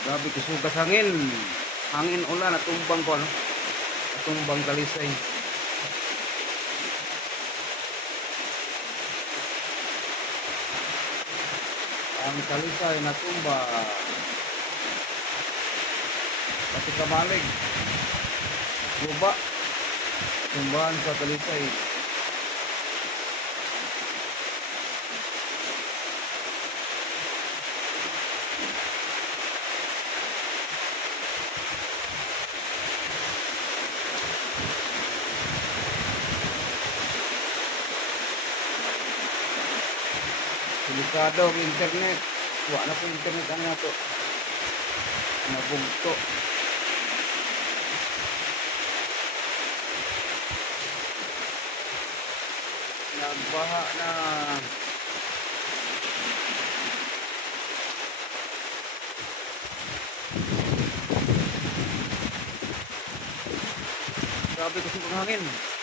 Grabe kisugas hangin. Hangin ulan natumbang ko ano. Natumbang talisay. Ang talisay natumba. Pati kamalig. Guba. Tumbahan sa talisay. Delikado ang internet. Wa na po internet ang nato. Nabugto. Nagbaha na. Grabe kasi ang hangin.